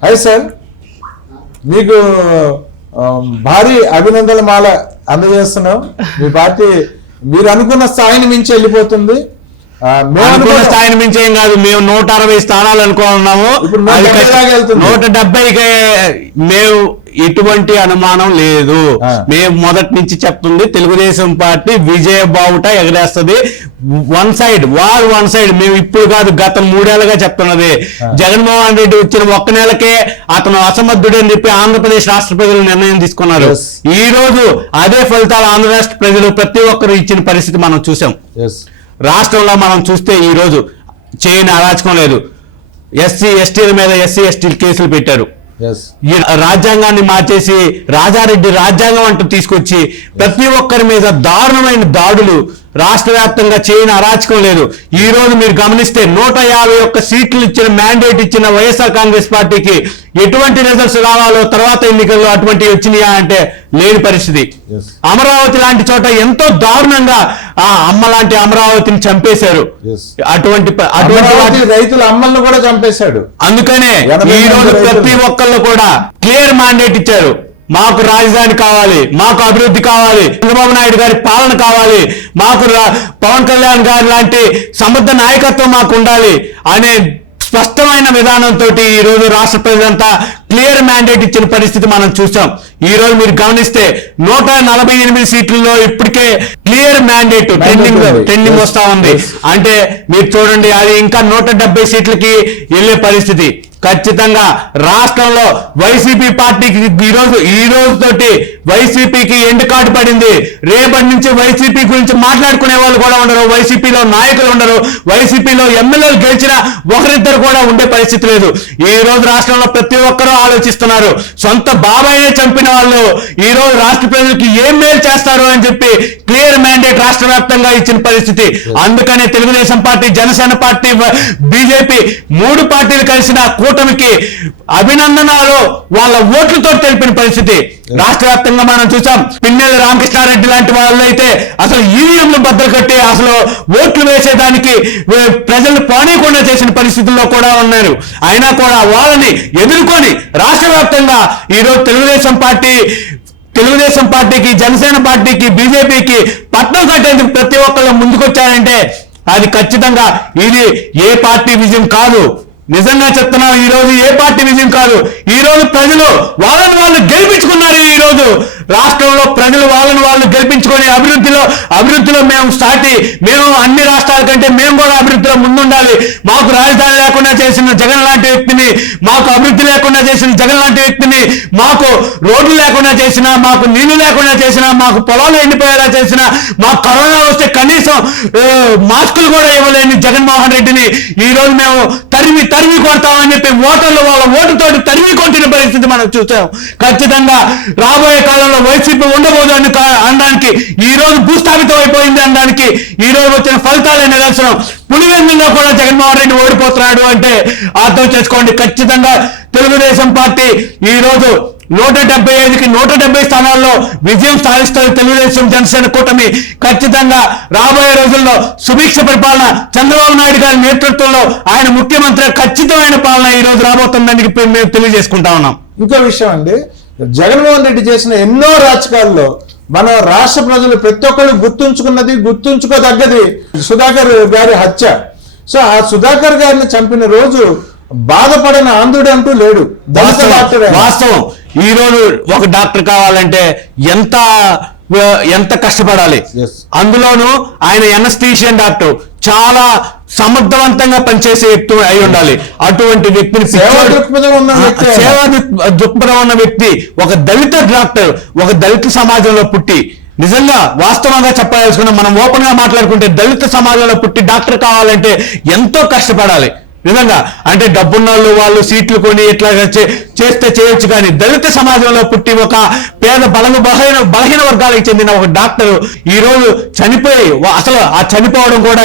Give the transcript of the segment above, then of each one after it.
Hi sir, మీకు భారీ అభినందనల మాల అందజేస్తున్నాం. మీ పార్టీ మీరు అనుకున్న స్థాయిని మించి వెళ్ళిపోతుంది. అనుకున్న స్థాయిని మించి ఏం కాదు, మేము 160 స్థానాలు అనుకున్నాము. 170కి మేము ఎటువంటి అనుమానం లేదు. మేము మొదటి నుంచి చెప్తుంది తెలుగుదేశం పార్టీ విజయ బావుట ఎగరేస్తుంది. One side. మేము ఇప్పుడు కాదు, గత 3 ఏళ్లుగా చెప్తున్నది. జగన్మోహన్ రెడ్డి వచ్చిన 1 నెలకే అతను అసమర్థుడని చెప్పి ఆంధ్రప్రదేశ్ రాష్ట్ర ప్రజలు నిర్ణయం తీసుకున్నారు. ఈ రోజు అదే ఫలితాలు ఆంధ్ర రాష్ట్ర ప్రజలు ప్రతి ఒక్కరు ఇచ్చిన పరిస్థితి మనం చూసాం. రాష్ట్రంలో మనం చూస్తే ఈ రోజు చేయని అరాచకం లేదు. ఎస్సీ ఎస్టీల మీద ఎస్సీ కేసులు పెట్టారు. ఈ రాజ్యాంగాన్ని మార్చేసి రాజారెడ్డి రాజ్యాంగం అంటూ తీసుకొచ్చి ప్రతి ఒక్కరి మీద దారుణమైన దాడులు. రాష్ట్ర వ్యాప్తంగా చేయని అరాచకం లేదు. ఈ రోజు మీరు గమనిస్తే 151 సీట్లు ఇచ్చిన మ్యాండేట్ ఇచ్చిన వైఎస్ఆర్ కాంగ్రెస్ పార్టీకి ఎటువంటి రిజల్ట్స్ రావాలో తర్వాత ఎన్నికల్లో అటువంటి వచ్చినాయా అంటే లేని పరిస్థితి. అమరావతి లాంటి చోట ఎంతో దారుణంగా ఆ అమ్మ లాంటి అమరావతిని చంపేశారు. అటువంటి రైతుల అమ్మలను కూడా చంపేశాడు. అందుకనే ఈ రోజు ప్రతి ఒక్కళ్ళు కూడా క్లియర్ మ్యాండేట్ ఇచ్చారు. మాకు రాజధాని కావాలి, మాకు అభివృద్ధి కావాలి, చంద్రబాబు నాయుడు గారి పాలన కావాలి, మాకు పవన్ కళ్యాణ్ గారి లాంటి సమర్థ నాయకత్వం మాకు ఉండాలి అనే స్పష్టమైన విధానంతో ఈ రోజు రాష్ట్ర ప్రజలంతా క్లియర్ మ్యాండేట్ ఇచ్చిన పరిస్థితి మనం చూసాం. ఈ రోజు మీరు గమనిస్తే 148 సీట్లలో ఇప్పటికే క్లియర్ మ్యాండేట్ ట్రెండింగ్ వస్తా ఉంది. అంటే మీరు చూడండి, అది ఇంకా 170 సీట్లకి వెళ్లే పరిస్థితి. ఖచ్చితంగా రాష్ట్రంలో వైసీపీ పార్టీకి ఈ రోజు తోటి వైసీపీకి ఎండ్ కార్డు పడింది. రేపటి నుంచి వైసీపీ గురించి మాట్లాడుకునే వాళ్ళు కూడా ఉండరు, వైసీపీలో నాయకులు ఉండరు, వైసీపీలో ఎమ్మెల్యేలు గెలిచిన ఒకరిద్దరు కూడా ఉండే పరిస్థితి లేదు. ఈ రోజు రాష్ట్రంలో ప్రతి ఒక్కరూ ఆలోచిస్తున్నారు. సొంత బాబాయినే చంపిన వాళ్ళు ఈ రోజు రాష్ట్ర ప్రజలకు ఏం మేలు చేస్తారు అని చెప్పి క్లియర్ మ్యాండేట్ రాష్ట్ర వ్యాప్తంగా ఇచ్చిన పరిస్థితి. అందుకనే Telugu Desam party, Janasena party, BJP 3 పార్టీలు కలిసిన కూటమికి అభినందనలు వాళ్ళ ఓట్లతో తెలిపిన పరిస్థితి రాష్ట్ర వ్యాప్తంగా మనం చూసాం. పిన్నెల్లి రామకృష్ణారెడ్డి లాంటి వాళ్ళు అయితే అసలు ఈవీఎంలు బద్దలు కట్టి అసలు ఓట్లు వేసేదానికి ప్రజలు పోనీయకుండా చేసిన పరిస్థితుల్లో కూడా ఉన్నారు. అయినా కూడా వాళ్ళని ఎదుర్కొని రాష్ట్ర వ్యాప్తంగా ఈరోజు తెలుగుదేశం పార్టీకి, జనసేన పార్టీకి, బీజేపీకి పట్నం కట్టేందుకు ప్రతి ఒక్కళ్ళు ముందుకొచ్చారంటే అది ఖచ్చితంగా ఇది ఏ పార్టీ విజయం కాదు. నిజంగా చెప్తున్నాం, ఈ రోజు ఏ పార్టీ విజయం కాదు. ఈ రోజు ప్రజలు వాళ్ళని వాళ్ళు గెలిపించుకున్నారు. ఈ రోజు రాష్ట్రంలో ప్రజలు వాళ్ళని వాళ్ళు గెలిపించుకొని అభివృద్ధిలో మేము అన్ని రాష్ట్రాల కంటే మేము కూడా అభివృద్ధిలో ముందుండాలి. మాకు రాజధాని లేకుండా చేసిన జగన్ లాంటి వ్యక్తిని, మాకు అభివృద్ధి లేకుండా చేసిన జగన్ లాంటి వ్యక్తిని, మాకు రోడ్లు లేకుండా చేసిన, మాకు నీళ్లు లేకుండా చేసిన, మాకు పొలాలు ఎండిపోయేలా చేసిన, మాకు కరోనా వస్తే కనీసం మాస్కులు కూడా ఇవ్వలేని జగన్మోహన్ రెడ్డిని ఈ రోజు మేము తరిమి కొడతామని చెప్పి ఓటర్లు వాళ్ళ ఓటుతోటి తరిమి కొట్టిన పరిస్థితి మనం చూసాం. ఖచ్చితంగా రాబోయే కాలంలో వైసీపీ ఉండబోదు అనడానికి, ఈ రోజు భూస్థాపితం అయిపోయింది అనడానికి ఈ రోజు వచ్చిన ఫలితాలే నిదర్శనం. పులివెందులో కూడా జగన్మోహన్ రెడ్డి ఓడిపోతున్నాడు అంటే అర్థం చేసుకోండి. ఖచ్చితంగా తెలుగుదేశం పార్టీ ఈ రోజు 175కి 170 స్థానాల్లో విజయం సాధిస్తుంది. తెలుగుదేశం జనసేన కూటమి ఖచ్చితంగా రాబోయే రోజుల్లో సుభిక్ష పరిపాలన, చంద్రబాబు నాయుడు గారి నేతృత్వంలో ఆయన ముఖ్యమంత్రి ఖచ్చితమైన పాలన ఈ రోజు రాబోతుందని మేము తెలియజేసుకుంటా ఉన్నాం. ఇంకో విషయం అండి, జగన్మోహన్ రెడ్డి చేసిన ఎన్నో రాజకీయాల్లో మన రాష్ట్ర ప్రజలు ప్రతి ఒక్కరు గుర్తుంచుకోదగ్గది సుధాకర్ గారి హత్య. సో ఆ సుధాకర్ గారిని చంపిన రోజు బాధపడిన ఆంధ్రుడు అంటూ లేడు. వాస్తవం. ఈ రోజు ఒక డాక్టర్ కావాలంటే ఎంత కష్టపడాలి. అందులోనూ ఆయన ఎనస్థీషియన్ డాక్టర్, చాలా సమర్థవంతంగా పనిచేసే వ్యక్తి అయి ఉండాలి. అటువంటి వ్యక్తిని సేవా దృక్పథం ఉన్న వ్యక్తి, ఒక దళిత డాక్టర్, ఒక దళిత సమాజంలో పుట్టి, నిజంగా వాస్తవంగా చెప్పాల్సుకున్న మనం ఓపెన్ గా మాట్లాడుకుంటే దళిత సమాజంలో పుట్టి డాక్టర్ కావాలంటే ఎంతో కష్టపడాలి. నిజంగా అంటే డబ్బున్న వాళ్ళు సీట్లు కొని ఇట్లా చేస్తే చేయొచ్చు, కానీ దళిత సమాజంలో పుట్టి ఒక పేద బలహీన వర్గాలకు చెందిన ఒక డాక్టర్ ఈ రోజు చనిపోయి, అసలు ఆ చనిపోవడం కూడా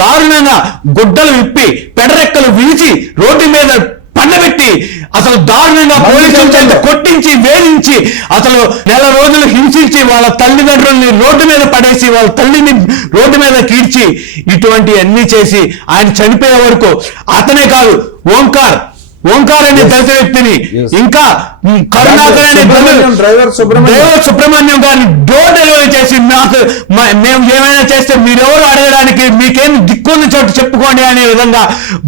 దారుణంగా గుడ్డలు విప్పి పెడరెక్కలు విరిచి రోడ్డు మీద పండబెట్టి అసలు దారుణంగా పోలీసుల చేత కొట్టించి వేధించి అసలు నెల రోజులు హింసించి వాళ్ళ తల్లిదండ్రుల్ని రోడ్డు మీద పడేసి వాళ్ళ తల్లిని రోడ్డు మీద కీడ్చి ఇటువంటి అన్ని చేసి ఆయన చనిపోయే వరకు అతనే కాదు ఓంకార్ అనే దళిత వ్యక్తిని ఇంకా కరుణాకర్ అనే డ్రైవర్ సుబ్రహ్మణ్యం గారిని డోర్ డెలివరీ చేసి మేము ఏమైనా చేస్తే మీరెవరు అడగడానికి మీకేం దిక్కున్న చోటు చెప్పుకోండి అనే విధంగా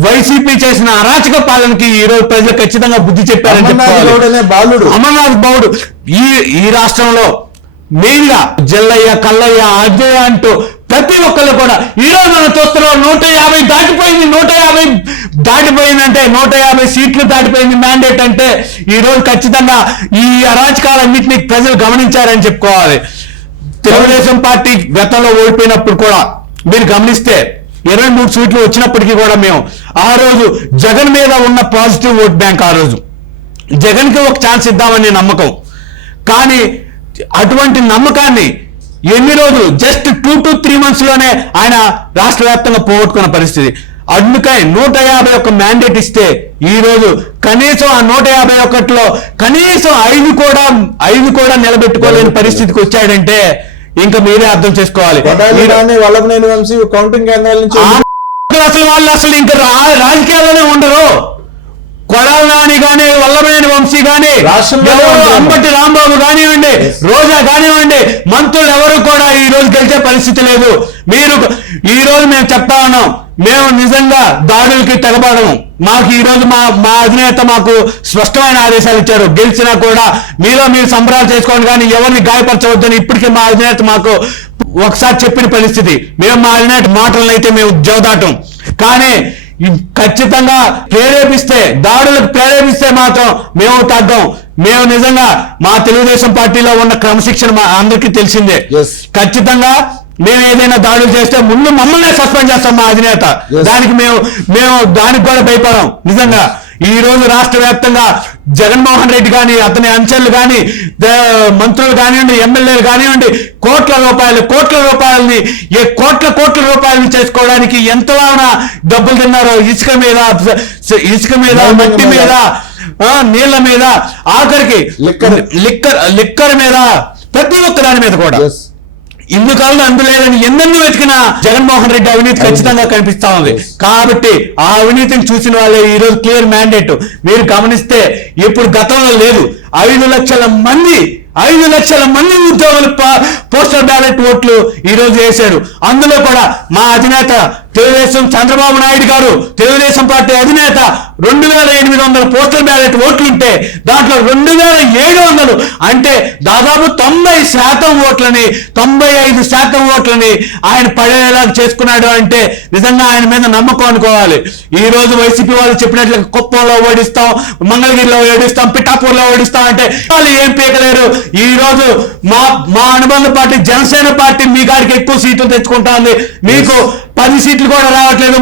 వైసీపీ చేసిన అరాచక పాలనకి ఈ రోజు ప్రజలు ఖచ్చితంగా బుద్ధి చెప్పారని చెప్పుకోవాలి. అమర్నాథ్ గౌడ్ ఈ రాష్ట్రంలో మెయిన్ గా జల్లయ్య కల్లయ్య అజయ్ అంటూ ప్రతి ఒక్కళ్ళు కూడా ఈ రోజు మనం చూస్తున్నాం 150 దాటిపోయింది. 150 దాటిపోయిందంటే 150 సీట్లు దాటిపోయింది మ్యాండేట్ అంటే ఈ రోజు ఖచ్చితంగా ఈ అరాచకాలన్నింటినీ ప్రజలు గమనించారని చెప్పుకోవాలి. తెలుగుదేశం పార్టీ గతంలో ఓడిపోయినప్పుడు కూడా మీరు గమనిస్తే 23 సీట్లు వచ్చినప్పటికీ కూడా మేము ఆ రోజు జగన్ మీద ఉన్న పాజిటివ్ ఓట్ బ్యాంక్ ఆ రోజు జగన్కి ఒక ఛాన్స్ ఇద్దామనే నమ్మకం. కానీ అటువంటి నమ్మకాన్ని ఎన్ని రోజులు జస్ట్ 2 to 3 months లోనే ఆయన రాష్ట్ర వ్యాప్తంగా పోగొట్టుకున్న పరిస్థితి. అందుకని 151 మ్యాండేట్ ఇస్తే ఈ రోజు కనీసం ఆ 151లో కనీసం 5 కూడా నిలబెట్టుకోలేని పరిస్థితికి వచ్చాడంటే ఇంకా మీరే అర్థం చేసుకోవాలి. కౌంటింగ్ కేంద్రాల నుంచి అసలు వాళ్ళు అసలు ఇంకా రాజకీయాల్లోనే ఉండరు. కొడాల నాని గాని వల్లభనేని వంశీ గాని అంబటి రాంబాబు కానివ్వండి రోజా కానివ్వండి మంత్రులు ఎవరు కూడా ఈ రోజు గెలిచే పరిస్థితి లేదు. ఈ రోజు మేము చెప్తా ఉన్నాం, మేము నిజంగా దాడులకి తెగబడము. మాకు ఈ రోజు మా అధినేత మాకు స్పష్టమైన ఆదేశాలు ఇచ్చారు. గెలిచినా కూడా మీరు సంబరాలు చేసుకోండి కానీ ఎవరిని గాయపరచవద్దని ఇప్పటికీ మా అధినేత మాకు ఒకసారి చెప్పిన పరిస్థితి. మేము మా అధినేత మాటలను అయితే మేము జవదాటం. కానీ ఖచ్చితంగా దాడులకు ప్రేరేపిస్తే మాత్రం మేము తగ్గం. మేము నిజంగా మా తెలుగుదేశం పార్టీలో ఉన్న క్రమశిక్షణ అందరికీ తెలిసిందే. ఖచ్చితంగా మేము ఏదైనా దాడులు చేస్తే ముందు మమ్మల్ని సస్పెండ్ చేస్తాం మా అధినేత. దానికి మేము దానికి కూడా భయపడం. నిజంగా ఈ రోజు రాష్ట్ర వ్యాప్తంగా జగన్మోహన్ రెడ్డి కానీ అతని అంచెలు కానీ మంత్రులు కానివ్వండి ఎమ్మెల్యేలు కానివ్వండి కోట్ల రూపాయలని కోట్ల రూపాయలని చేసుకోవడానికి ఎంతలాగా డబ్బులు తిన్నారో ఇసుక మీద మట్టి మీద నీళ్ల మీద ఆఖరికి లిక్కర్ మీద ప్రతి ఒక్క దాని మీద కూడా ఇందుకాలంలో అందులేదని ఎన్నెన్నో వెతికినా జగన్మోహన్ రెడ్డి అవినీతి ఖచ్చితంగా కనిపిస్తా ఉంది. కాబట్టి ఆ అవినీతిని చూసిన వాళ్ళే ఈ రోజు క్లియర్ మ్యాండేట్. మీరు గమనిస్తే ఇప్పుడు గతంలో లేదు. 5 లక్షల మంది ఉద్యోగులు పోస్టల్ బ్యాలెట్ ఓట్లు ఈ రోజు వేశారు. అందులో కూడా మా అధినేత తెలుగుదేశం చంద్రబాబు నాయుడు గారు తెలుగుదేశం పార్టీ అధినేత 2800 పోస్టల్ బ్యాలెట్ ఓట్లుంటే దాంట్లో 2700 అంటే దాదాపు 90% ఓట్లని 95% ఓట్లని ఆయన పడేలా చేసుకున్నాడు. అంటే నిజంగా ఆయన మీద నమ్మకం అనుకోవాలి. ఈ రోజు వైసీపీ వాళ్ళు చెప్పినట్లు కుప్పంలో ఓడిస్తాం, మంగళగిరిలో ఓడిస్తాం, పిఠాపూర్లో ఓడిస్తాం అంటే వాళ్ళు ఏం పీకలేరు. ఈ రోజు మా అనుబంధ పార్టీ జనసేన పార్టీ మీ గారికి ఎక్కువ సీట్లు తెచ్చుకుంటా ఉంది. మీకు 10 సీట్లు కూడా రావట్లేదు.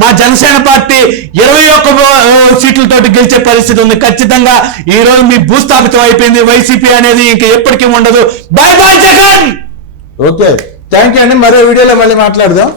మా జనసేన పార్టీ 21 సీట్లతోటి గెలిచే పరిస్థితి ఉంది. ఖచ్చితంగా ఈ రోజు మీ భూస్థాపితం అయిపోయింది. వైసీపీ అనేది ఇంకా ఎప్పటికీ ఉండదు. By by Jagan. Okay, thank you అండి. మరో వీడియోలో మళ్ళీ మాట్లాడదాం.